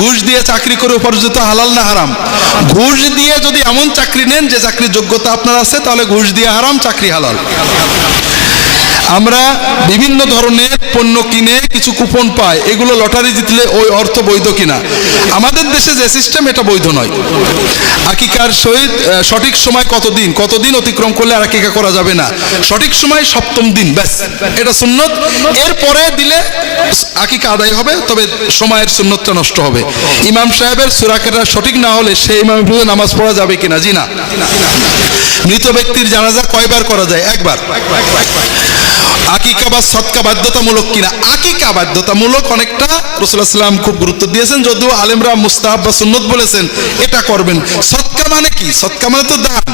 ঘুষ দিয়ে চাকরি করে উপার্জিত হালাল না হারাম? ঘুষ দিয়ে যদি এমন চাকরি নেন যে চাকরির যোগ্যতা আপনার আছে, তাহলে ঘুষ দিয়ে হারাম, চাকরি হালাল। আমরা বিভিন্ন ধরনের পণ্য কিনে কিছু কুপন পাই, এগুলো লটারি জিতলে ওই অর্থ বৈধ কিনা? আমাদের দেশে যে সিস্টেম, এটা বৈধ নয়। আকিকার সহিত সঠিক সময় কতদিন অতিক্রম করলে আর আকিকা করা যাবে না। সঠিক সময় 7ম দিন, ব্যাস, এটা সুন্নত। এরপরে দিলে আকিকা আদায় হবে, তবে সময়ের সুন্নতটা নষ্ট হবে। ইমাম সাহেবের সূরা কেটা সঠিক না হলে সেই ইমামের বিরুদ্ধে নামাজ পড়া যাবে কিনা? জি না। মৃত ব্যক্তির জানাজা কয়বার করা যায়? একবার। আকিকা বা সদকা বাধ্যতামূলক কিনা? আকিকা বাধ্যতামূলক অনেকটা, রাসূলুল্লাহ সাল্লাল্লাহু আলাইহি ওয়াসাল্লাম খুব গুরুত্ব দিয়েছেন, যদিও আলেমরা মুস্তাহাব বা সুন্নত বলেছেন, এটা করবেন। সদকা মানে কি? সদকা মানে তো দান,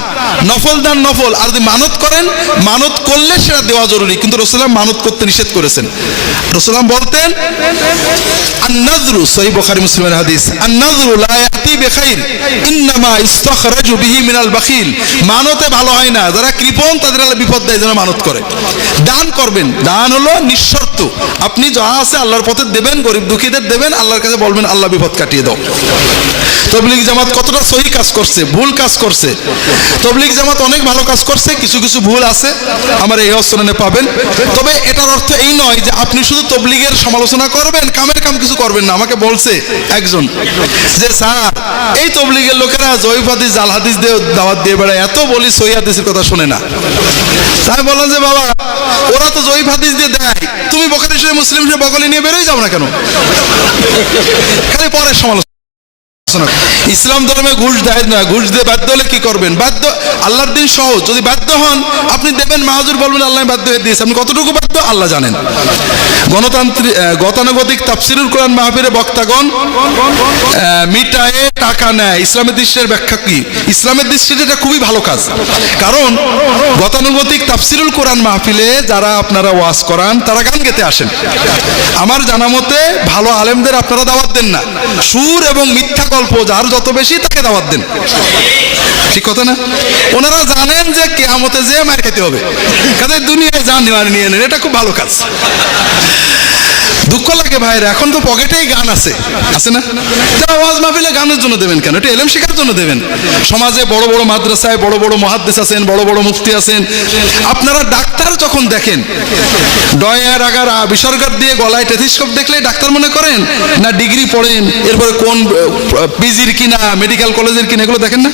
নফল দান, নফল। আর যদি মানত করেন, মানত করলে সেটা দেওয়া জরুরি, কিন্তু রাসূলুল্লাহ মানত করতে নিষেধ করেছেন। রাসূলুল্লাহ বলতেন, আন-নাযরু, সহিহ বুখারী মুসলিমের হাদিস, আন-নাযরু লা ইয়াতি বিখাইর ইন্নামা ইস্তাখরাজু বিহি মিনাল বাখিল। মানতে ভালো হয় না, যারা কৃপণ তাদের আল্লাহ বিপদ দেয় যারা মানত করে। দান করবেন, দান হলো নিঃশর্ত, আপনি যা আছে আল্লাহর পথে দেবেন, গরিব দুঃখীদের দেবেন, আল্লাহর কাছে বলবেন আল্লাহ বিপদ কাটিয়ে দাও। তবলিগ জামাত কতটা সহি কাজ করছে, ভুল কাজ করছে? তবলিগ জামাত অনেক ভালো কাজ করছে, কিছু কিছু ভুল আছে, আমার এই অবস্থানে পাবেন। তবে এটার অর্থ এই নয় যে আপনি শুধু তবলিগের সমালোচনা করবেন, কামের কাম কিছু করবেন না। আমাকে বলছে একজন যে স্যার, এই তবলিগের লোকেরা জয়ীফ হাদিস, জাল হাদিস দিয়ে দাওয়াত দিয়ে বেড়ায়, এত বলি সহি হাদিসের কথা শোনে না। তাই বললাম যে বাবা, ওরা তো জয়ীফ হাদিস দিয়ে দেয়, তুমি বুখারী শরীফ, মুসলিম শরীফ বগলে নিয়ে বেরোই যাও না কেন? খালি পরের সমালোচনা। ইসলাম ধর্মে ঘুষ দেয় না, ঘুষ দিয়ে বাধ্য হলে কি করবেন? বাধ্য, আল্লাহর দিন সহজ, যদি বাধ্য হন আপনি দেবেন, মাহাজুর বলবেন আল্লাহ বাধ্য হয়ে দিয়েছে, আপনি কতটুকু বাধ্য আল্লাহ জানেন। গতানুগতিক তাফসিরুল কোরআন মাহফিলে বক্তাগণ মিটায়ে টাকা নেয়, ইসলামের দৃষ্টির ব্যাখ্যা কি? ইসলামের দৃষ্টিতে এটা খুবই ভালো কাজ, কারণ গতানুগতিক তাফসিরুল কোরআন মাহফিলে যারা আপনারা ওয়াজ করান, তারা গান গেতে আসেন। আমার জানা মতে ভালো আলেমদের আপনারা দাওয়াত দেন না, সুর এবং মিথ্যা গল্প যার যত বেশি তাকে দাওয়াত দেন, ঠিক কথা না? ওনারা জানেন যে কিয়ামতে যে মার খেতে হবে, কাজে দুনিয়ায় যান নিয়ে নেন, এটা খুব ভালো কাজ। দুঃখ লাগে ভাইরা, এখন তো পকেটেই গান আছে, আছে না? ওয়াজ মাহফিলে গানের জন্য দেবেন কেন? এটা এলেম শেখার জন্য দেবেন। সমাজে বড় বড় মাদ্রাসায় বড় বড় মুহাদ্দিস আছেন, বড় বড় মুফতি আছেন। আপনারা ডাক্তার যখন দেখেন, ডয়ার আগার বিসর্গার দিয়ে গলায় টেথিস্কোপ দেখলে ডাক্তার মনে করেন, না ডিগ্রি পড়েন, এরপরে কোন পিজির কিনা, মেডিকেল কলেজের কিনা, এগুলো দেখেন না?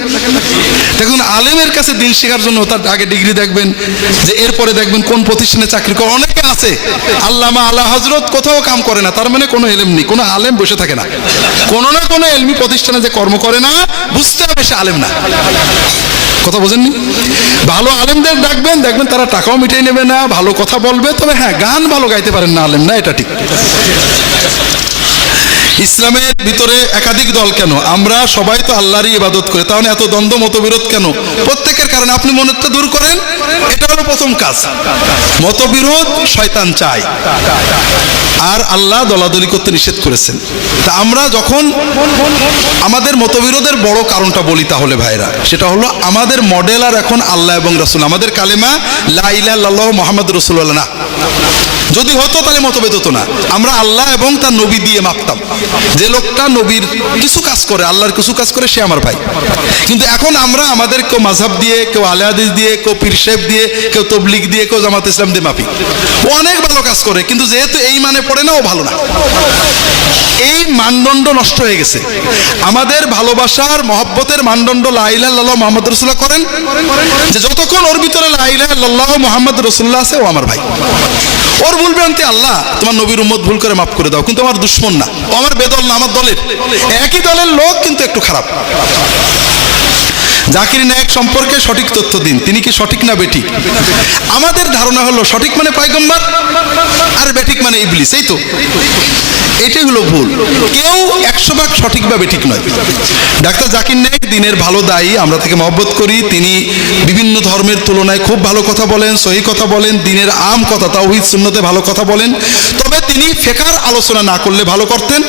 দেখুন, আলেমের কাছে দিন শেখার জন্য তার আগে ডিগ্রি দেখবেন, যে এরপরে দেখবেন কোন প্রতিষ্ঠানে চাকরি করে। অনেকে আছে আল্লামা, আলা হযরত, কোথাও কাম করে না, তার মানে কোনো এলেম নেই, কোনো আলেম বসে থাকে না। কোনো না কোনো এলমি প্রতিষ্ঠানে যে কর্ম করে না, বুঝতে হবে সে আলেম না। কথা বোঝেননি? ভালো আলেমদের ডাকবেন, দেখবেন তারা টাকাও মিটাই নেবে না, ভালো কথা বলবে, তবে হ্যাঁ গান ভালো গাইতে পারেন না, আলেম না, এটা ঠিক। ইসলামের ভিতরে একাধিক দল কেন? আমরা সবাই তো আল্লাহরই ইবাদত করি, তাহলে এত দ্বন্দ্ব মতবিরোধ কেন? প্রত্যেকের কারণে আপনি মনেরটা দূর করেন, এটা হলো প্রথম কাজ। মতবিরোধ শয়তান চায়, আর আল্লাহ দলাদলি করতে নিষেধ করেছেন। তা আমরা যখন আমাদের মতবিরোধের বড় কারণটা বলি, তাহলে ভাইরা, সেটা হলো আমাদের মডেল আর এখন আল্লাহ এবং রাসূল। আমাদের কালেমা লা ইলাহা ইল্লাল্লাহ মুহাম্মাদুর রাসূলুল্লাহ না। যদি হতো তাহলে মতভেদ হতো না, আমরা আল্লাহ এবং তার নবী দিয়ে মাপতাম। যে লোকটা নবীর কিছু কাজ করে, আল্লাহর কিছু কাজ করে, সে আমার ভাই। কিন্তু এখন আমরা আমাদের কেউ মাযহাব দিয়ে, কেউ আহলে হাদিস দিয়ে, কেউ পীর সাহেব দিয়ে, কেউ তবলিগ দিয়ে, কেউ জামাত ইসলাম দিয়ে মাপি। ও অনেক ভালো কাজ করে, কিন্তু যেহেতু এই মানে পড়ে না, ও ভালো না। এই মানদণ্ড নষ্ট হয়ে গেছে। আমাদের ভালোবাসার মহব্বতের মানদণ্ড লা ইলাহা ইল্লাল্লাহ মুহাম্মাদুর রাসূলুল্লাহ করেন, যে যতক্ষণ ওর ভিতরে লা ইলাহা ইল্লাল্লাহ মুহাম্মাদুর রাসূলুল্লাহ আছে, ও আমার ভাই। ওর ভুল ভ্রান্তি আল্লাহ তোমার নবীর উম্মত ভুল করে মাফ করে দাও, কিন্তু আমার দুশমন না, ও আমার বেদল না, আমার দলের। একই দলের লোক, কিন্তু একটু খারাপ। জাকির নায়েক সম্পর্কে সঠিক তথ্য দিন, তিনি কি সঠিক না বেঠিক? আমাদের ধারণা হলো সঠিক মানে পয়গম্বর, আর বেঠিক মানে ইবলিস, এই তো। এটাই হলো ভুল। কেউ 100% সঠিক বা বেঠিক নয়। ডাক্তার জাকির নায়েক দিনের ভালো দায়ী, আমরা তাকে মহব্বত করি। তিনি বিভিন্ন ধর্মের তুলনায় খুব ভালো কথা বলেন, সহি কথা বলেন, দিনের আম কথা, তাওহীদ সুন্নতে ভালো কথা বলেন। তবে তিনি ফিকহের আলোচনা না করলে ভালো করতেন।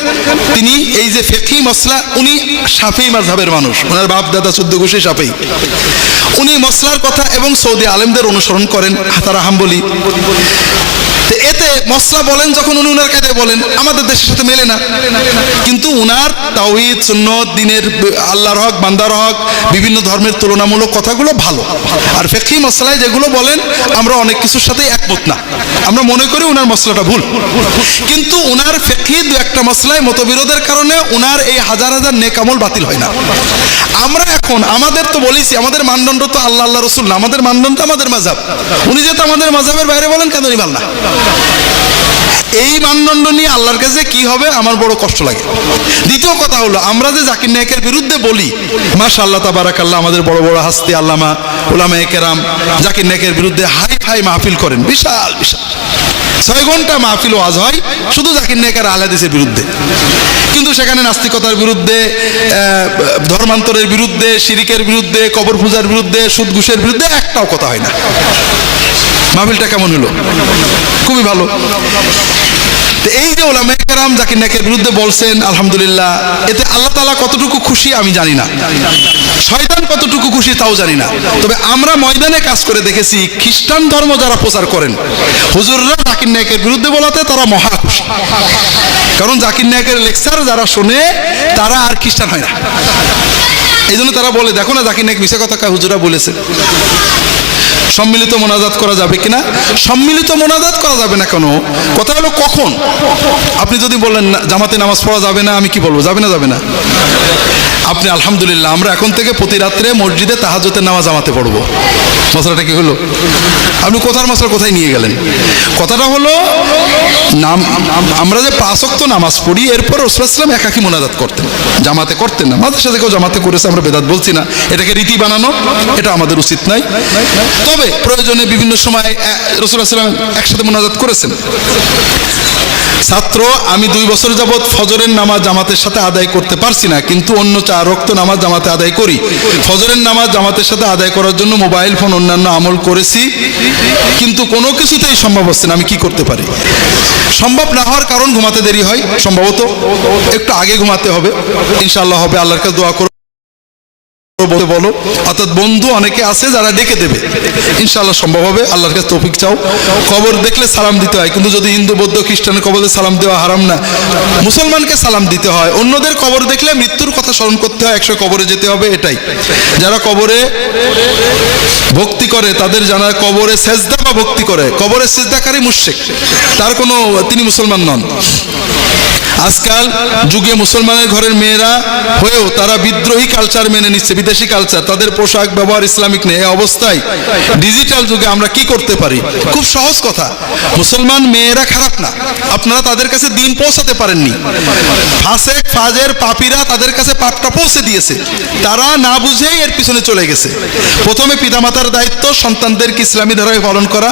তিনি এই যে ফিকহি মাসলা, উনি শাফিঈ মাযহাবের মানুষ, ওনার বাপ দাদা 14 গোষ্ঠী শাফিঈ। উনি মসলার কথা এবং সৌদি আলেমদের অনুসরণ করেন, তারা হাম্বলি। এতে মসলা বলেন যখন উনি উনার কায়দায় বলেন, আমাদের দেশের সাথে মেলে না, কিন্তু উনার তাওহীদ সুন্নত দ্বীনের আল্লাহর হক বান্দার হক বিভিন্ন ধর্মের তুলনামূলক কথাগুলো ভালো। আর ফিকহি মসলায় যেগুলো বলেন আমরা অনেক কিছুর সাথে একমত না, আমরা মনে করি উনার মসলাটা ভুল, কিন্তু উনার ফিকহি দু একটা মসলায় মতবিরোধের কারণে উনার এই হাজার হাজার নেক আমল বাতিল হয় না। আমরা এখন আমাদের তো বলেছি আমাদের মানদণ্ড তো আল্লাহ আল্লাহ রসুল না, আমাদের মানদণ্ড আমাদের মাযহাব। উনি যেহেতু আমাদের মাযহাবের বাইরে বলেন কেন উনি মাননা, এই মানদণ্ড নিয়ে আল্লাহর কাছে কি হবে আমার বড় কষ্ট লাগে। দ্বিতীয় কথা হলো আমরা যে জাকির নায়েকের বিরুদ্ধে বলি, মাশাআল্লাহ তাবারাকাল্লাহ আমাদের বড় বড় হাস্তি আল্লামা উলামায়ে কেরাম জাকির নায়েকের বিরুদ্ধে হাই ফাই মাহফিল করেন, বিশাল বিশাল 6 ঘন্টা মাহফিল ওয়াজ হয় শুধু জাকির নায়েকের আহলে হাদিসের বিরুদ্ধে, কিন্তু সেখানে নাস্তিকতার বিরুদ্ধে, ধর্মান্তরের বিরুদ্ধে, শিরিকের বিরুদ্ধে, কবর পূজার বিরুদ্ধে, সুদ ঘুষের বিরুদ্ধে একটাও কথা হয় না। মাহফিলটা কেমন হলো? খুবই ভালো। এই যে উলামায়ে কেরাম জাকির নায়েকের বিরুদ্ধে বলছেন, আলহামদুলিল্লাহ, এতে আল্লাহ তাআলা কতটুকু খুশি আমি জানি না, শয়তান কতটুকু খুশি তাও জানি না। তবে আমরা ময়দানে কাজ করে দেখেছি খ্রিস্টান ধর্ম যারা প্রচার করেন হুজুররা জাকির নায়েকের বিরুদ্ধে বলাতে তারা মহা খুশি, কারণ জাকির নায়েকের লেকচার যারা শোনে তারা আর খ্রিস্টান হয় না। এই জন্য তারা বলে দেখো না জাকির নায়েক মিশা কথা হুজুররা বলেছে। সম্মিলিত মোনাজাত করা যাবে কিনা? সম্মিলিত মোনাজাত করা যাবে না কেন? কথা হলো কখন? আপনি যদি বললেন জামাতে নামাজ পড়া যাবে না, আমি কি বলবো? যাবে না, যাবে না। আপনি আলহামদুলিল্লাহ আমরা এখন থেকে প্রতি রাত্রে মসজিদে তাহাজ্জুদের নামাজ জামাতে পড়বো। মশলাটা কি হলো? আপনি কোথার মশলা কোথায় নিয়ে গেলেন? কথাটা হলো আমরা যে 5 ওয়াক্ত নামাজ পড়ি এরপর রাসূল সাল্লাল্লাহু আলাইহি ওয়াসাল্লাম একাকী মোনাজাত করতেন, জামাতে করতেন না। মাদ্রাসা থেকেও জামাতে করেছে, আমরা বেদাত বলছি না, এটাকে রীতি বানানো এটা আমাদের উচিত নাই। তবে প্রয়োজনে বিভিন্ন সময় রাসূল সাল্লাল্লাহু আলাইহি ওয়াসাল্লাম একসাথে মোনাজাত করেছেন। ছাত্র আমি 2 বছর যাবৎ ফজরের নামাজ জামাতের সাথে আদায় করতে পারছি না, কিন্তু অন্য 4 ওয়াক্ত নামাজ জামাতে আদায় করি। ফজরের নামাজ জামাতের সাথে আদায় করার জন্য মোবাইল ফোন অন্যান্য আমল করেছি, কিন্তু কোনো কিছুতেই সম্ভব হচ্ছে না। আমি কি করতে পারি? সম্ভব না হওয়ার কারণ ঘুমাতে দেরি হয়, সম্ভবত একটু আগে ঘুমাতে হবে, ইনশাআল্লাহ হবে। আল্লাহর কাছে দোয়া করো, বলো, অর্থাৎ বন্ধু অনেকে আছে যারা ডেকে দেবে, ইনশাআল্লাহ সম্ভব হবে। আল্লাহর কাছে তৌফিক চাও। কবর দেখলে সালাম দিতে হয়, কিন্তু যদি হিন্দু বৌদ্ধ খ্রিস্টানের কবরে সালাম দেওয়া হারাম না, মুসলমানকে সালাম দিতে হয়। অন্যদের কবর দেখলে মৃত্যুর কথা স্মরণ করতে হয়, 100 কবরে যেতে হবে, এটাই। যারা কবরে ভক্তি করে তাদের জানা কবরে সেজদা বা ভক্তি করে, কবরে সেজদাকারী মুশরিক, তার কোনো তিনি মুসলমান নন। আজকাল যুগে মুসলমানের ঘরের মেয়েরা হয়েও তারা বিদ্রোহী কালচার মেনে নিচ্ছে, বিদেশি কালচার, তাদের পোশাক ব্যবহার ইসলামিক নেই। এই অবস্থায় ডিজিটাল যুগে আমরা কি করতে পারি? খুব সহজ কথা, মুসলমান মেয়েরা খারাপ না, আপনারা তাদের কাছে দিন পৌঁছাতে পারেননি। ফাসেক ফাজের পাপীরা তাদের কাছে পাপটা পৌঁছে দিয়েছে, তারা না বুঝেই এর পিছনে চলে গেছে। প্রথমে পিতামাতার দায়িত্ব সন্তানদেরকে ইসলামী ধারায় পালন করা,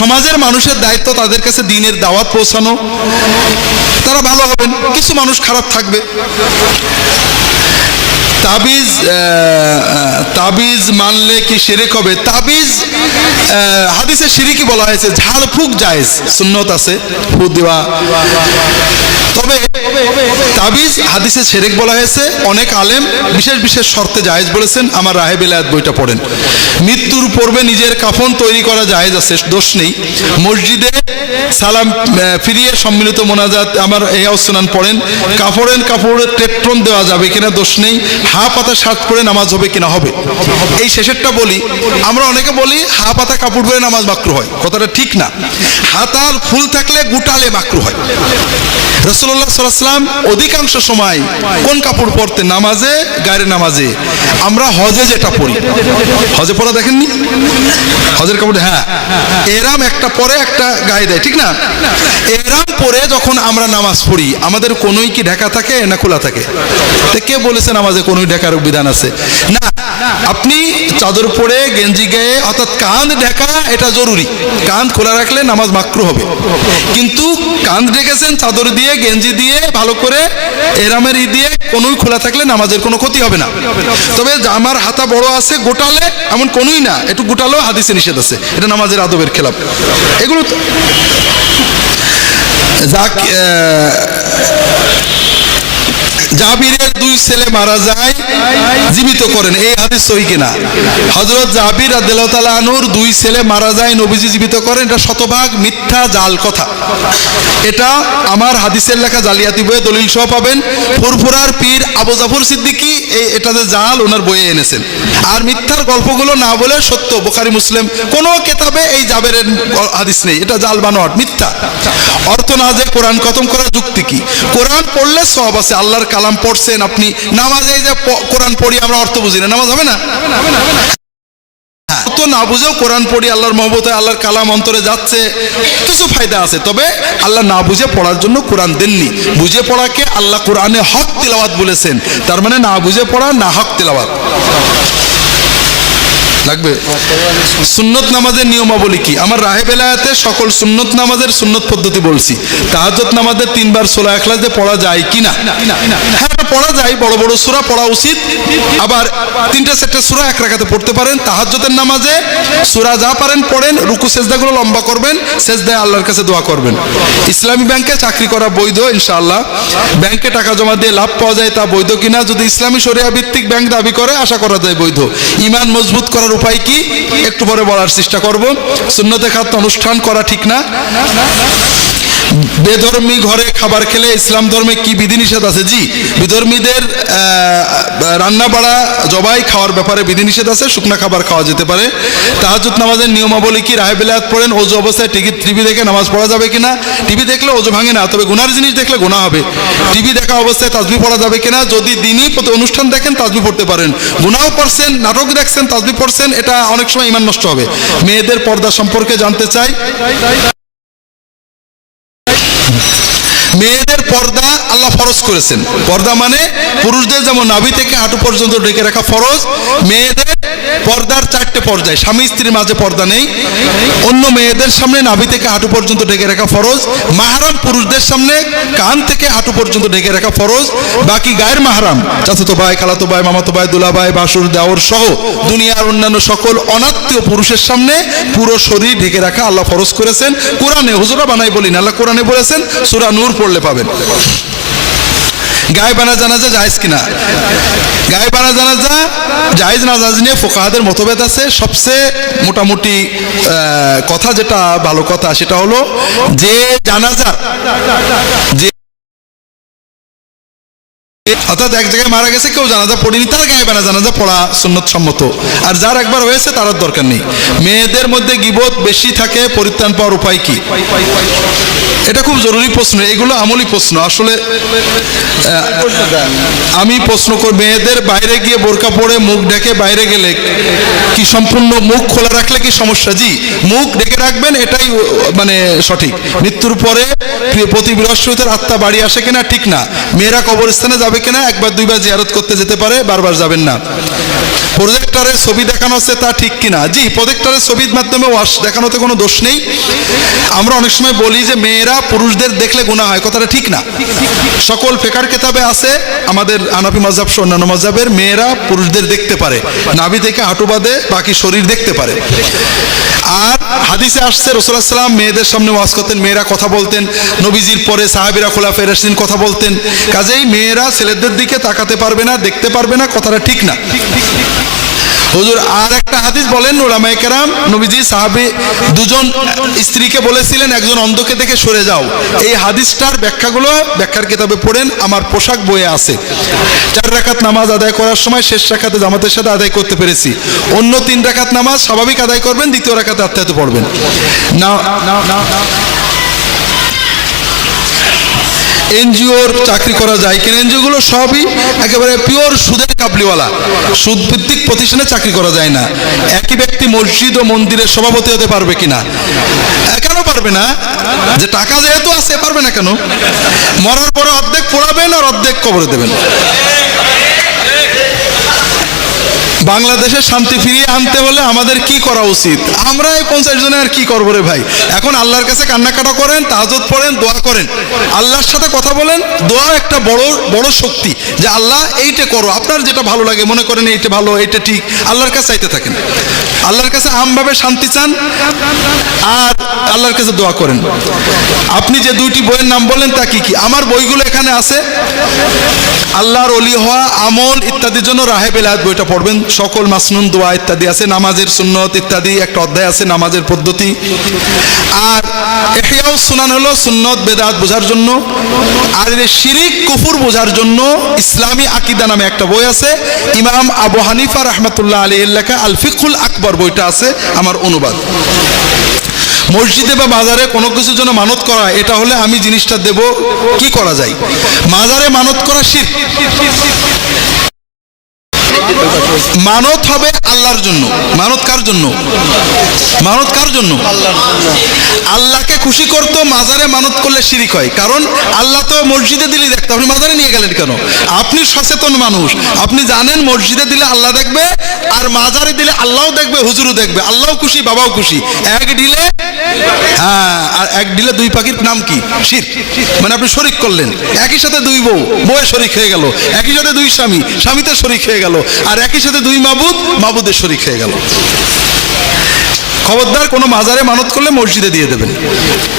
সমাজের মানুষের দায়িত্ব তাদের কাছে দ্বীনের দাওয়াত পৌঁছানো। তারা ভালো হবেন, কিছু মানুষ খারাপ থাকবে। তাবিজ মানলে কি শিরক হবে? তাবিজ হাদিসে শিরকি বলা হয়েছে, ঝাড়ফুঁক জায়েজ, সুন্নত আছে ফু দেওয়া। তবে তাবিজ হাদিসে শিরক বলা হয়েছে। অনেক আলেম বিশেষ বিশেষ শর্তে জায়েজ বলেছেন। আমার রাহে বেলায়েত বইটা পড়েন। মৃত্যুর পূর্বে নিজের কাফন তৈরি করা জায়েজ আছে, দোষ নেই। মসজিদে সালাম ফিরিয়ে সম্মিলিত মোনাজাত আমার ইহা সুনান পড়েন। কাপড়ের টেট্রন দেওয়া যাবে কিনা, দোষ নেই। হা পাতা শার্ট পরে নামাজ হবে কিনা, হবে। এই শেষেরটা বলি, আমরা অনেকে বলি হা পাতা কাপড় পরে নামাজ মাকরু হয়, কথাটা ঠিক না। হাতার ফুল থাকলে গুটালে মাকরু হয়। রাসূলুল্লাহ সাল্লাল্লাহু আলাইহি ওয়াসাল্লাম অধিকাংশ সময় কোন কাপড় পরতেন? নামাজে, গায়ের নামাজে। আমরা হজে যেটা পরি, হজে পরা দেখেননি? হজের কাপড়, হ্যাঁ, এরাম একটা পরে একটা গায়ে দেয়, ঠিক না? এরাম পরে যখন আমরা নামাজ পড়ি আমাদের কোনোই কি ঢাকা থাকে না খোলা থাকে? কে বলেছে নামাজে কোনোই ঢাকার বিধান আছে? না, আপনি চাদর পরে গেঞ্জি গায়ে, অর্থাৎ কাঁধ ঢাকা এটা জরুরি। কাঁধ খোলা রাখলে নামাজ মাকরু হবে, কিন্তু কাঁধ ঢেকেছেন চাদর দিয়ে, গেঞ্জি দিয়ে, ভালো করে এরামের দিয়ে, কোনোই খোলা থাকলে নামাজের কোনো ক্ষতি হবে না। তবে আমার হাতা বড় আছে গোটালে, এমন কোনোই না, একটু গোটালেও হাদিসে নিষেধ আছে, এটা নামাজের আদবের খেলাফ। এগুলো জাবিরের 2 ছেলে মারা যায়, জীবিত করেন, এই হাদিস সহিহ কিনা? হযরত জাবির রাদিয়াল্লাহু তাআলা আনহুর 2 ছেলে মারা যায়, নবীজি জীবিত করেন, এটা শতভাগ মিথ্যা জাল কথা। এটা আমার হাদিসের লেখা জালিয়াতি বইয়ে দলিল সহ পাবেন। ফুরফুরার পীর আবু জাফর সিদ্দিকী এটাতে জাল ওনার বইয়ে এনেছেন। আর মিথ্যার গল্পগুলো না বলে সত্য, বুখারী মুসলিম কোনো কিতাবে এই জাবেরের হাদিস নেই, এটা জাল বানোয়াট মিথ্যা। অর্থ না যে কোরআন খতম করার যুক্তি কি? কোরআন পড়লে সওয়াব আছে, আল্লাহর কালাম পড়ছেন আপনি, নামাজে এই যে কোরআন পড়ি আমরা অর্থ বুঝি না, নামাজ হবে না? তো না বুঝেও কোরআন পড়ি, আল্লাহর মহব্বতে আল্লাহর কালাম অন্তরে যাচ্ছে, কিছু ফায়দা আছে। তবে আল্লাহ না বুঝে পড়ার জন্য কোরআন দেননি। বুঝে পড়াকে আল্লাহ কোরআনে হক তিলাওয়াত বলেছেন, তার মানে না বুঝে পড়া না হক তিলাওয়াত লাগবে। সুন্নত নামাজের নিয়মাবলী কি? আমার রাহে বেলায়াতে সকল সুন্নত নামাজের সুন্নত পদ্ধতি বলছি। তাহাজ্জুদ নামাজের 3 বার সূরা ইখলাস দিয়ে পড়া যায় কিনা? হ্যাঁ, পড়া যায়, বড় বড় সূরা পড়া উচিত। আবার 3-4টা সূরা এক রাকাতে পড়তে পারেন। তাহাজ্জুদের নামাজে সূরা যা পারেন পড়েন, রুকু সেজদাগুলো লম্বা করবেন, সেজদায় আল্লাহর কাছে দোয়া করবেন। ইসলামী ব্যাংকে চাকরি করা বৈধ ইনশাআল্লাহ। ব্যাংকে টাকা জমা দিয়ে লাভ পাওয়া যায় তা বৈধ কিনা? যদি ইসলামী শরিয়া ভিত্তিক ব্যাংক দাবি করে আশা করা যায় বৈধ। ঈমান মজবুত করার উপায় কি? একটু পরে বলার চেষ্টা করব। সুন্নতে খাদ্য অনুষ্ঠান করা ঠিক না। বেধর্মী ঘরে খাবার খেলে ইসলাম ধর্মে কি বিধিনিষেধ আছে? জি, বিধর্মীদের রান্না বাড়া জবাই খাওয়ার ব্যাপারে বিধিনিষেধ আছে, শুকনা খাবার খাওয়া যেতে পারে। তাহাজ্জুদ নামাজের নিয়মাবলী কি? রাহে বেলায়াত পড়েন, ওযু অবস্থায় টিভি দেখে নামাজ পড়া যাবে কিনা? টিভি দেখলে ওযু ভাঙে না, তবে গুনার জিনিস দেখলে গুনাহ হবে। টিভি দেখা অবস্থায় তাসবিহ পড়া যাবে কিনা? যদি দিনই অনুষ্ঠান দেখেন তাসবিহ পড়তে পারেন, গুনাহ করছেন, নাটক দেখছেন, তাসবিহ পড়ছেন, এটা অনেক সময় ঈমান নষ্ট হবে। মেয়েদের পর্দা সম্পর্কে জানতে চাই। মেয়েদের পর্দা আল্লাহ ফরজ করেছেন। পর্দা মানে পুরুষদের যেমন নাভি থেকে হাঁটু পর্যন্ত ঢেকে রাখা ফরজ, মেয়েদের পর্দার 4টে পর্যায়। স্বামী স্ত্রীর মাঝে পর্দা নেই, অন্য মেয়েদের সামনে নাভি থেকে হাঁটু পর্যন্ত ঢেকে রাখা ফরজ, মাহরাম পুরুষদের সামনে কান থেকে হাঁটু পর্যন্ত ঢেকে রাখা ফরজ। বাকি গায়ের মাহরাম চাচাতো ভাই, খালাতো ভাই, মামাতো ভাই, দুলা ভাই, ভাসুর, দেওর সহ দুনিয়ার অন্যান্য সকল অনাত্মীয় পুরুষের সামনে পুরো শরীর ঢেকে রাখা আল্লাহ ফরজ করেছেন। কোরআনে, হুজুরা বানাই বলি না, আল্লাহ কোরআনে বলেছেন, সূরা নূর পড়লে পাবেন। গায়েবানা জানাজা জায়েজ কিনা? গায়েবানা জানাজা জায়েজ না জায়েজ নিয়ে ফুকাহাদের মতভেদ আছে। সবচেয়ে মোটামুটি কথা, যেটা ভালো কথা, সেটা হলো যে জানাজা, যে অর্থাৎ এক জায়গায় মারা গেছে, কেউ জানাজা পড়েনি, তার গায়েবানা জানাজা পড়া সুন্নত সম্মত। আর যার একবার হয়েছে তার দরকার নেই। মেয়েদের মধ্যে গীবত বেশি থাকে, পরিত্রাণ পাওয়ার উপায় কি? এটা খুব জরুরি প্রশ্ন, এগুলো আমলি প্রশ্ন। আসলে আমি প্রশ্ন করি, মেয়েদের বাইরে গিয়ে বোরকা পরে মুখ ঢেকে বাইরে গেলে কি সম্পূর্ণ মুখ খোলা রাখলে কি সমস্যা? জি, মুখ ঢেকে রাখবেন, এটাই মানে সঠিক। মৃত্যুর পরে প্রতি বৃহস্পতিবার আত্মা বাড়ি আসে কিনা ঠিক না। মেয়েরা কবরস্থানে যাবে কিনা, 1-2বার জিয়ারত করতে যেতে পারে, বারবার যাবেন না। প্রজেক্টরের ছবি দেখানো হচ্ছে তা ঠিক কিনা? জি, প্রজেক্টরের ছবির মাধ্যমে ওয়াশ দেখানোতে কোনো দোষ নেই। আমরা অনেক সময় বলি যে মেয়েরা পুরুষদের দেখলে গুনাহ হয়, কথাটা ঠিক না। সকল ফিকহের কিতাবে আছে, আমাদের হানাফি মাযহাব সহ অন্যান্য মাযহাবের, মেয়েরা পুরুষদের দেখতে পারে, নাভি থেকে হাঁটু বাদে বাকি শরীর দেখতে পারে। আর হাদিসে আসছে রাসূলুল্লাহ সাল্লাল্লাহু আলাইহি ওয়াসাল্লাম মেয়েদের সামনে ওয়াজ করতেন, মেয়েরা কথা বলতেন। নবীজির পরে সাহাবীরা খোলাফায়ে রাশিদিন কথা বলতেন। কাজেই মেয়েরা ছেলেদের দিকে তাকাতে পারবে না, দেখতে পারবে না, কথাটা ঠিক না। হুজুর আর একটা হাদিস বলেন, উলামায়ে কেরাম, নবীজি সাহাবী 2জন স্ত্রীকে বলেছিলেন একজন অন্ধকে দেখে সরে যাও। এই হাদিসটার ব্যাখ্যাগুলো ব্যাখ্যার কিতাবে পড়েন, আমার পোশাক বইয়ে আছে। 4 রাকাত নামাজ আদায় করার সময় শেষ রাকাতে জামাতের সাথে আদায় করতে পেরেছি। অন্য 3 রাকাত নামাজ স্বাভাবিক আদায় করবেন, দ্বিতীয় রাকাতে আত্তাহিয়াত পড়বেন না। এনজিওর চাকরি করা যায় কিনা? এনজিওগুলো সবই একেবারে পিওর সুদের কাবলিওয়ালা, সুদ ভিত্তিক প্রতিষ্ঠানে চাকরি করা যায় না। একই ব্যক্তি মসজিদ ও মন্দিরের সভাপতি হতে পারবে কিনা? কেন পারবে না? যে টাকা যেহেতু আছে, পারবে না কেন? মরার পরে অর্ধেক পোড়াবেন আর অর্ধেক কবরে দেবেন। বাংলাদেশে শান্তি ফিরিয়ে আনতে হলে আমাদের কি করা উচিত? আমরা এই 50 জনে আর কি করবো রে ভাই? এখন আল্লাহর কাছে কান্নাকাটা করেন, তাহাজ্জুদ পড়েন, দোয়া করেন, আল্লাহর সাথে কথা বলেন। দোয়া একটা বড় শক্তি, যে আল্লাহ এইটা করো, আপনার যেটা ভালো লাগে মনে করেন এইটা ভালো, এইটা ঠিক, আল্লাহর কাছে চাইতে থাকেন। আল্লাহর কাছে আমভাবে শান্তি চান। আর আল্লাহর কাছে দোয়া করেন। আপনি যে দুইটি বইয়ের নাম বললেন তা কি কি? আমার বইগুলো এখানে আছে। আল্লাহর ওলি হওয়া, আমল ইত্যাদির জন্য রাহে বেলায়েত বইটা পড়বেন। সকল মাসনুন দোয়া ইত্যাদি আছে, নামাজের সুন্নত ইত্যাদি একটা অধ্যায় আছে, নামাজের পদ্ধতি। আর ইহয়াউস সুনান হলো সুন্নত বেদাত বোঝার জন্য। আর শিরিক কুফর বোঝার জন্য ইসলামী আকীদা নামে একটা বই আছে, ইমাম আবু হানিফা রাহমাতুল্লাহ আলাইহির লেখা আল ফিকহুল আকবর বইটা আছে, আমার অনুবাদ। মসজিদে বা বাজারে কোনো কিছুর জন্য মানত করা, এটা হলে আমি জিনিসটা দেব, কি করা যায়? মাজারে মানত করা শিরক। মানত হবে আল্লাহর জন্য। মানত কার জন্য? মানত কার জন্য? আল্লাহকে খুশি করতো। মাজারে মানত করলে শিরিক হয়, কারণ আল্লাহ তো মসজিদে দিলে দেখতো, আপনি মাজারে নিয়ে গেলেন কেন? আপনি সচেতন মানুষ, আপনি জানেন মসজিদে দিলে আল্লাহ দেখবে, আর মাজারে দিলে আল্লাহও দেখবে, হুজুরও দেখবে, আল্লাহও খুশি, বাবাও খুশি। এক ঢিলে, হ্যাঁ, আর এক ঢিলে দুই পাখির নাম কি? শিরক। মানে আপনি শরিক করলেন। একই সাথে দুই বউ, বউয়ে শরিক হয়ে গেল। একই সাথে দুই স্বামী, স্বামীতে শরিক হয়ে গেল। আর একই সাথে দুই মাবুদ, মাবুদের শরিক হয়ে গেল। খবরদার, কোনো মাজারে মানত করলে মসজিদে দিয়ে দেবেন।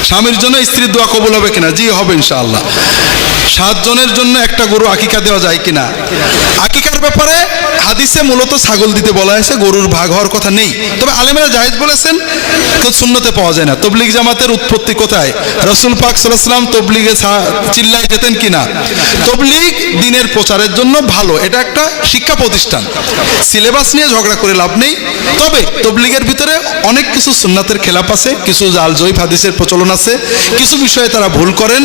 স্বামীর জন্য স্ত্রীর দোয়া কবুল হবে কিনা? জি, হবে ইনশাআল্লাহ। 7 জনের জন্য একটা গরু আকিকা দেওয়া যায় কিনা? আকিকার ব্যাপারে হাদিসে মূলত ছাগল দিতে বলা হয়েছে, গরুর ভাগ হওয়ার কথা নেই। তবে আলেমেরা জায়েজ বলেছেন, তো সুন্নতে পাওয়া যায় না। তবলিগ জামাতের উৎপত্তি কোথায়? রাসূল পাক সাল্লাল্লাহু আলাইহি ওয়াসাল্লাম তবলিগে চিল্লায় যেতেন কিনা? তবলিগ দিনের প্রচারের জন্য ভালো, এটা একটা শিক্ষা প্রতিষ্ঠান। সিলেবাস নিয়ে ঝগড়া করে লাভ নেই। তবে তবলিগের ভিতরে অনেক কিছু সুন্নাতের খেলাপ আছে, কিছু জাল জয়ীফ হাদিসের প্রচলন আছে, কিছু বিষয়ে তারা ভুল করেন।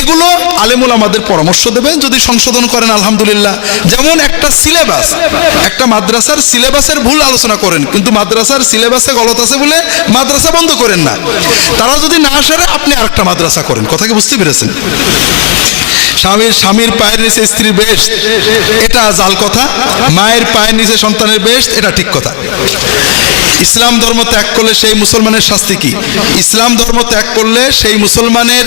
এগুলো আলেমুল আমাদের পরামর্শ দেবেন, যদি সংশোধন করেন আলহামদুলিল্লাহ। যেমন একটা সিলেবাস, একটা মাদ্রাসার সিলেবাসের ভুল আলোচনা করেন, কিন্তু মাদ্রাসার সিলেবাসে গলত আছে বলে মাদ্রাসা বন্ধ করেন না। তারা যদি না সারে, আপনি আরেকটা মাদ্রাসা করেন। কথা কি বুঝতে পেরেছেন? স্বামীর পায়ের নিচে স্ত্রীর বেহেশত, এটা জাল কথা। মায়ের পায়ের নিচে সন্তানের বেহেশত, এটা ঠিক কথা। ইসলাম ধর্ম ত্যাগ করলে সেই মুসলমানের শাস্তি কি? ইসলাম ধর্ম ত্যাগ করলে সেই মুসলমানের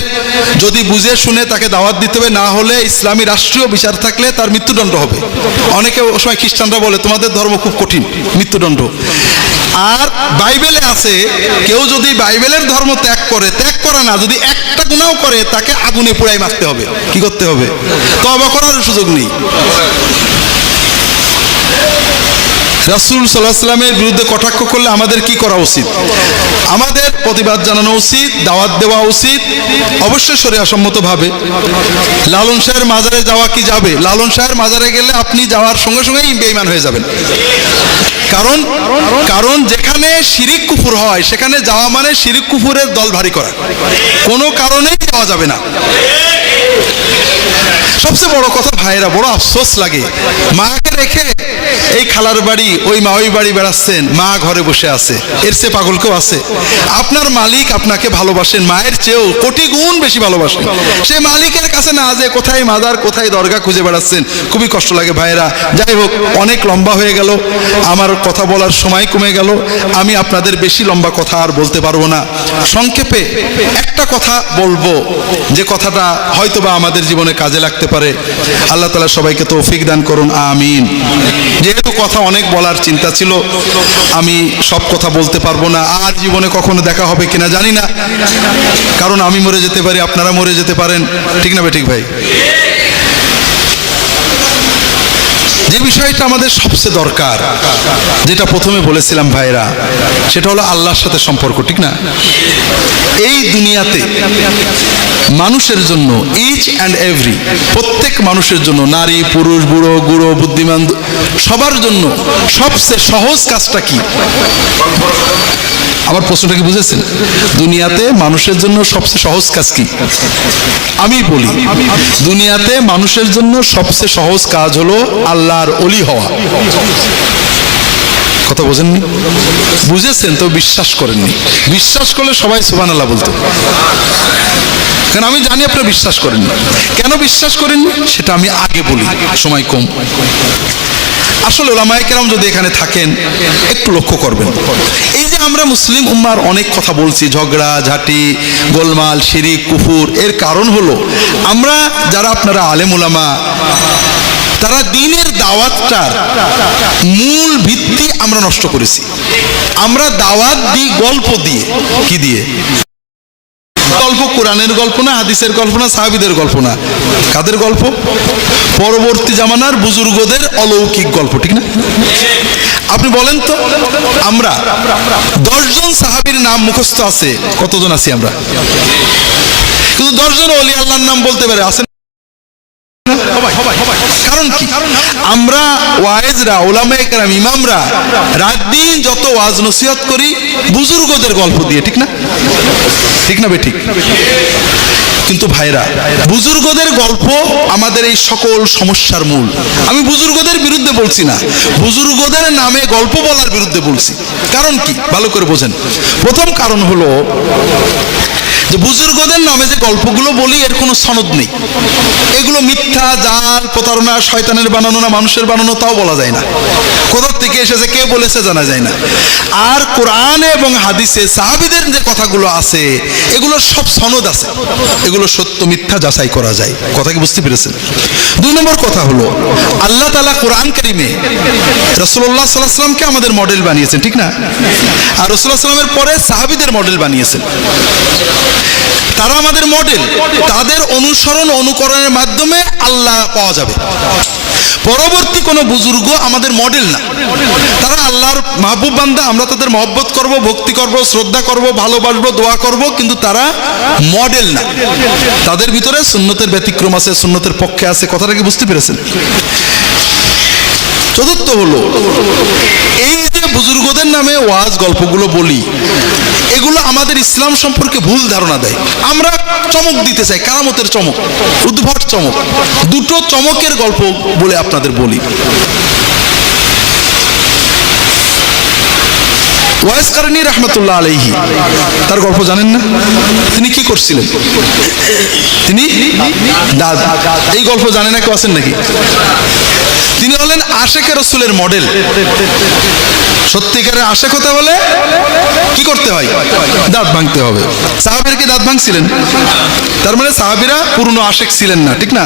যদি বুঝে শুনে তাকে দাওয়াত দিতে হবে, না হলে ইসলামী রাষ্ট্রীয় বিচার থাকলে তার মৃত্যুদণ্ড হবে। অনেকে ও সময় খ্রিস্টানরা বলে তোমাদের ধর্ম খুব কঠিন, মৃত্যুদণ্ড। আর বাইবেলে আছে, কেউ যদি বাইবেলের ধর্ম ত্যাগ করে, ত্যাগ করা না, যদি একটা গুনাহ করে, তাকে আগুনে পোড়াই মারতে হবে। কি করতে হবে? তওবা করার সুযোগ নেই। রাসূল সাল্লাল্লাহু আলাইহি ওয়াসাল্লামের বিরুদ্ধে কটাক্ষ করলে আমাদের কি করা উচিত? আমাদের প্রতিবাদ জানানো উচিত, দাওয়াত দেওয়া উচিত, অবশ্যই শরিয়াসম্মতভাবে। লালন শাহের মাজারে যাওয়া কি যাবে? লালন শাহের মাজারে গেলে আপনি যাওয়ার সঙ্গে সঙ্গেই বেঈমান হয়ে যাবেন। কারণ যেখানে শিরিক কুফর হয়, সেখানে যাওয়া মানে শিরিক কুফরের দল ভারী করা। কোনো কারণেই যাওয়া যাবে না। সবচেয়ে বড় কথা ভাইরা, বড় আফসোস লাগে, মাকে রেখে এই খালার বাড়ি ওই মাওই বাড়ি বেড়াচ্ছেন, মা ঘরে বসে আছে। এর চেয়ে পাগল কেউ আছে? আপনার মালিক আপনাকে ভালোবাসেন, মায়ের চেয়েও কোটি গুণ বেশি ভালোবাসেন। সে মালিকের কাছে না যে কোথায় মাজার কোথায় দরগা খুঁজে বেড়াচ্ছেন, খুবই কষ্ট লাগে ভাইরা। যাই হোক, অনেক লম্বা হয়ে গেল, আমার কথা বলার সময় কমে গেল। আমি আপনাদের বেশি লম্বা কথা আর বলতে পারবো না। সংক্ষেপে একটা কথা বলবো, যে কথাটা হয়তোবা আমাদের জীবনে কাজে লাগতে পারে। আল্লাহ তাআলা সবাইকে তৌফিক দান করুন, আমিন। যেহেতু কথা অনেক বলার চিন্তা ছিল, আমি সব কথা বলতে পারবো না। আর জীবনে কখনো দেখা হবে কিনা জানি না, কারণ আমি মরে যেতে পারি, আপনারা মরে যেতে পারেন। ঠিক না ঠিক ভাই? যে বিষয়টা আমাদের সবচেয়ে দরকার, যেটা প্রথমে বলেছিলাম ভাইরা, সেটা হলো আল্লাহর সাথে সম্পর্ক। ঠিক না? এই দুনিয়াতে মানুষের জন্য, ইচ অ্যান্ড এভরি, প্রত্যেক মানুষের জন্য, নারী পুরুষ বুড়ো গুড়ো বুদ্ধিমান সবার জন্য সবচেয়ে সহজ কাজটা কি? আমার প্রশ্নটা কি বুঝেছেন? দুনিয়াতে মানুষের জন্য সবচেয়ে সহজ কাজ কি? আমি বলি, দুনিয়াতে মানুষের জন্য সবচেয়ে সহজ কাজ হলো আল্লাহর ওলি হওয়া। কথা বোঝেননি? বুঝেছেন তো বিশ্বাস করেননি। বিশ্বাস করলে সবাই সুবহানাল্লাহ বলতো, কারণ আমি জানি আপনারা বিশ্বাস করেননি। কেন বিশ্বাস করেননি সেটা আমি আগে বলি, সময় কম। আসলে ওলামায়ে কেরাম যদি এখানে থাকেন, একটু লক্ষ্য করবেন, এই যে আমরা মুসলিম উম্মার অনেক কথা বলছি, ঝগড়া ঝাঁটি গোলমাল শিরিক কুফুর, এর কারণ হলো আমরা যারা আপনারা আলেম ওলামা, তারা দ্বীনের দাওয়াতটার মূল ভিত্তি আমরা নষ্ট করেছি। আমরা দাওয়াত দিই গল্প দিয়ে। কি দিয়ে? গল্প কোরআনের গল্প না, হাদিসের গল্প না, সাহাবীদের গল্প না। কাদের গল্প? পরবর্তী জামানার বুজুর্গদের অলৌকিক গল্প, ঠিক না? আপনি বলেন তো, আমরা 10 জন সাহাবীর নাম মুখস্থ আছে, কতজন আছি আমরা? কিন্তু 10 জন ওলি আল্লাহর নাম বলতে পারে, আছেন? কারণ কি? আমরা ওয়াইজরা, উলামায়ে কেরাম, ইমামরা রাত দিন যত ওয়াজ নসিহত করি বুজুর্গদের গল্প দিয়ে, ঠিক না? ঠিক না বেঠিক? কিন্তু ভাইরা, বুজুর্গদের গল্প আমাদের এই সকল সমস্যার মূল। আমি বুজুর্গদের বিরুদ্ধে বলছি না, বুজুর্গদের নামে গল্প বলার বিরুদ্ধে বলছি। কারণ কি? ভালো করে বোঝেন। প্রথম কারণ হলো যে বুজুর্গদের নামে যে গল্পগুলো বলি এর কোনো সনদ নেই। এগুলো মিথ্যা, জাল, প্রতারণা, শয়তানের বানানো না মানুষের বানানো তাও বলা যায় না। কোথা থেকে এসেছে, কে বলেছে জানা যায় না। আর কোরআনে এবং হাদিসে সাহাবীদের যে কথাগুলো আছে এগুলোর সব সনদ আছে, এগুলো সত্য মিথ্যা যাচাই করা যায়। কথা কি বুঝতে পেরেছেন? 2 নম্বর কথা হলো, আল্লাহ তাআলা কোরআন কারীমে রাসূলুল্লাহ সাল্লাল্লাহু আলাইহি ওয়াসাল্লামকে আমাদের মডেল বানিয়েছেন, ঠিক না? আর রাসূলুল্লাহ সাল্লাল্লাহু আলাইহি ওয়াসাল্লামের পরে সাহাবীদের মডেল বানিয়েছেন। তারা আমাদের মডেল, তাদের অনুসরণ অনুকরণের মাধ্যমে আল্লাহ পাওয়া যাবে। পরবর্তী কোনো বুজুর্গ আমাদের মডেল না, তারা আল্লাহর মাহবুব বান্দা। আমরা তাদের মহব্বত করব, ভক্তি করব, শ্রদ্ধা করব, ভালোবাসবো, দোয়া করব, কিন্তু তারা মডেল না। তাদের ভিতরে সুন্নতের ব্যতিক্রম আছে, সুন্নতের পক্ষে আছে। কথাটা কি বুঝতে পেরেছেন? চতুর্থ হলো, এই যে বুজুর্গদের নামে ওয়াজ গল্পগুলো বলি, এগুলো আমাদের ইসলাম সম্পর্কে ভুল ধারণা দেয়। আমরা চমক দিতে চাই, কারামতের চমক, উদ্ভট চমক। 2টো চমকের গল্প বলে আপনাদের বলি। ওয়াইস কারনী রাহমাতুল্লাহ আলাইহি, তার গল্প জানেন না? তিনি কি করছিলেন? তিনি দাদ। এই গল্প জানেন না কেউ? আছেন নাকি? তিনি হলেন আশেকে রসুলের মডেল। সত্যিকারের আশেক হতে বলে কি করতে হয়? দাঁত ভাঙতে হবে। সাহাবীরা কি দাঁত ভাঙছিলেন? তার মানে সাহাবীরা পুরনো আশেক ছিলেন না, ঠিক না?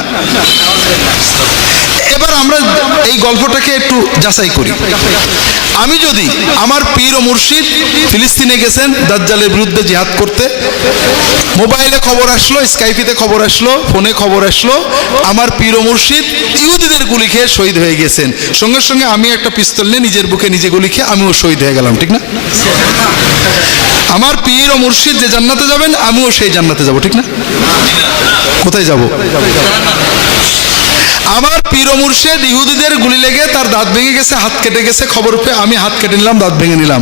এবার আমরা এই গল্পটাকে একটু যাচাই করি। আমি যদি আমার পীর ও মুর্শিদ ফিলিস্তিনে গেছেন দাজ্জালের বিরুদ্ধে জিহাদ করতে, মোবাইলে খবর আসলো, স্কাইপিতে খবর আসলো, ফোনে খবর আসলো, আমার পীর ও মুর্শিদ ইহুদিদের গুলি খেয়ে শহীদ হয়ে গেছেন, সঙ্গে সঙ্গে আমি একটা পিস্তল নিয়ে নিজের বুকে নিজে গুলি খেয়ে আমিও শহীদ হয়ে গেলাম, ঠিক না? আমার পীর ও মুর্শিদ যে জান্নাতে যাবেন আমিও সেই জান্নাতে যাব, ঠিক না? কোথায় যাব? আমার পীর ও মুর্শিদ ইহুদিদের গুলি লেগে তার দাঁত ভেঙে গেছে, হাত কেটে গেছে, খবর পেয়ে আমি হাত কেটে নিলাম, দাঁত ভেঙে নিলাম।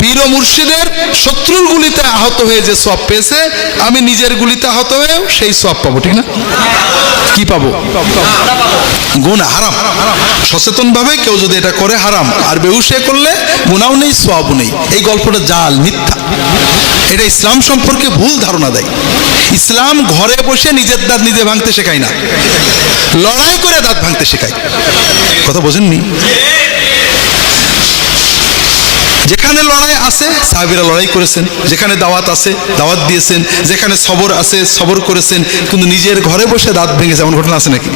পীর ও মুর্শিদের শত্রুর গুলিতে আহত হয়ে যে সওয়াব পেয়েছে, আমি নিজের গুলিতে আহত হয়েও সেই সওয়াব পাবো, ঠিক না? কি পাবো? গুনাহ, হারাম। সচেতন ভাবে কেউ যদি এটা করে হারাম, আর বেহুশে করলে গুনাহও নেই, সওয়াবও নেই। এই গল্পটা জাল, মিথ্যা। এটা ইসলাম সম্পর্কে ভুল ধারণা দেয়। ইসলাম ঘরে বসে নিজের দাঁত নিজে ভাঙতে শেখায় না, লড়াই করে দাঁত ভাঙতে শেখায়। কথা বোঝেননি? যেখানে লড়াই আছে সাহাবীরা লড়াই করেছেন, যেখানে দাওয়াত আছে দাওয়াত দিয়েছেন, যেখানে সবর আছে সবর করেছেন, কিন্তু নিজের ঘরে বসে দাঁত ভেঙেছে এমন ঘটনা আছে নাকি?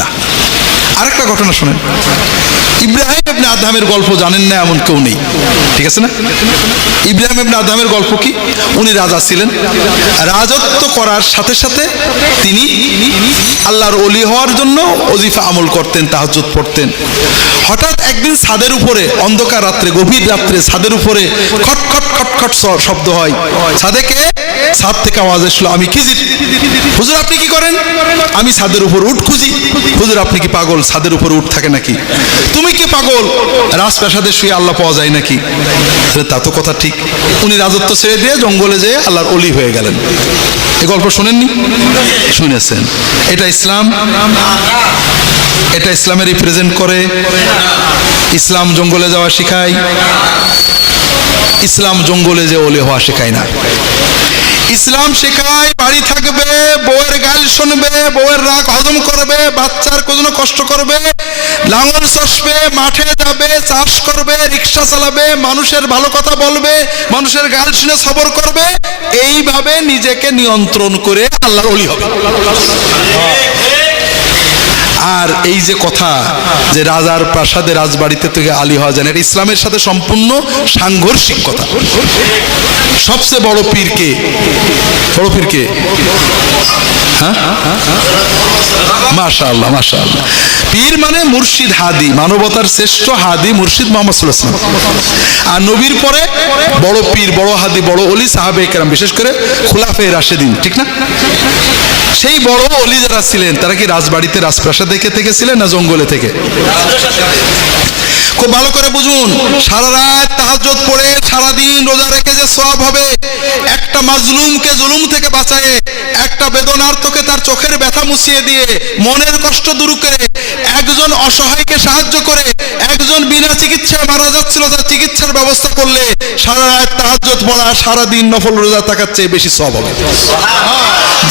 না। আরেকটা ঘটনা শোনেন, ইব্রাহিম ইবনে আদহামের গল্প জানেন না এমন কেউ নেই, ঠিক আছে না? ইব্রাহিম ইবনে আদহামের গল্প কি? উনি রাজা ছিলেন, রাজত্ব করার সাথে সাথে তিনি আল্লাহর ওলি হওয়ার জন্য ওজিফা আমল করতেন, তাহাজ্জুদ পড়তেন। হঠাৎ একদিন ছাদের উপরে অন্ধকার রাত্রে, গভীর রাত্রে ছাদের উপরে খটখট খটখট শব্দ হয়। ছাদ থেকে আওয়াজ আসলো, আমি খিজির। হুজুর আপনি কি করেন? আমি ছাদের উপর উঠ খুঁজি। হুজুর আপনি কি পাগল? ছাদের উপর উঠ থাকে নাকি? তুমি কি পাগল? রাজপ্রাসাদে শুয়ে আল্লাহ পাওয়া যায় নাকি? তা তো কথা ঠিক। উনি রাজত্ব ছেড়ে দিয়ে জঙ্গলে যেয়ে আল্লাহর ওলি হয়ে গেলেন। এই গল্প শোনেননি? শুনেছেন। এটা ইসলাম? এটা ইসলামে রিপ্রেজেন্ট করে? ইসলাম জঙ্গলে যাওয়া শেখায়? ইসলাম জঙ্গলে যে ওলি হওয়া শেখায় না। ইসলাম শেখায় বাড়ি থাকবে, বউয়ের গাল শুনবে, বউয়ের রাগ হজম করবে, বাচ্চার কোনো কষ্ট করবে, লাঙল চষবে, মাঠে যাবে, চাষ করবে, রিক্সা চালাবে, মানুষের ভালো কথা বলবে, মানুষের গাল শুনে সবর করবে। এইভাবে নিজেকে নিয়ন্ত্রণ করে আল্লাহর ওলি হবে। আর এই যে কথা যে রাজার প্রাসাদে রাজবাড়িতে থেকে আলী হওয়া যায় না, এটা ইসলামের সাথে সম্পূর্ণ সাংঘর্ষিক কথা। সবচেয়ে বড় পীর কে? বড় পীর কে? হ্যাঁ, মাশাআল্লাহ মাশাআল্লাহ। পীর মানে মুর্শিদ হাদি, মানবতার শ্রেষ্ঠ হাদি মুর্শিদ মুহাম্মদ সাল্লাল্লাহু আলাইহি ওয়াসাল্লাম। আর নবীর পরে বড় পীর, বড় হাদি, বড় ওলি সাহাবায়ে কেরাম, বিশেষ করে খুলাফায়ে রাশেদিন, ঠিক না? সেই বড় ওলি যারা ছিলেন তারা কি রাজবাড়িতে রাজপ্রাসাদ থেকে ছিলেন না জঙ্গলে থেকে? খুব ভালো করে বুঝুন, সারা রাত তাহাজ্জুদ পড়ে সারাদিন রোজা রেখে যে সওয়াব হবে, একটা মাজলুমকে জুলুম থেকে বাঁচায়ে, একটা বেদনার্তকে তার চোখের ব্যথা মুছিয়ে দিয়ে, মনের কষ্ট দূর করে, একজন অসহায়কে সাহায্য করে, একজন বিনা চিকিৎসায় মারা যাচ্ছিল তার চিকিৎসার ব্যবস্থা করলে, সারা রাত তাহাজ্জুদ পড়া, সারাদিন নফল রোজা থাকার চেয়ে বেশি সওয়াব হবে।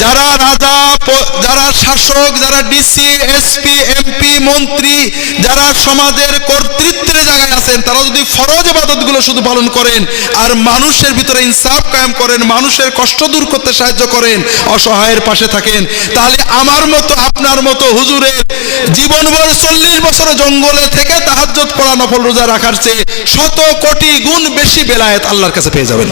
যারা রাজা, যারা শাসক, যারা ডিসি, এসপি, এমপি, মন্ত্রী, যারা সমাজের কর্তৃত্বের জায়গায় আছেন, তারা যদি ফরজ ইবাদতগুলো শুধু পালন করেন আর মানুষের ভিতরে ইনসাফ কায়েম করেন, মানুষের কষ্ট দূর করতে সাহায্য করেন, অসহায়ের পাশে থাকেন, তাহলে আমার মতো আপনার মতো হুজুরের জীবনভর 40 বছর জঙ্গলে থেকে তাহাজ্জুদ পড়া, নফল রোজা রাখার চেয়ে শত কোটি গুণ বেশি বেলায়েত আল্লাহর কাছে পেয়ে যাবেন।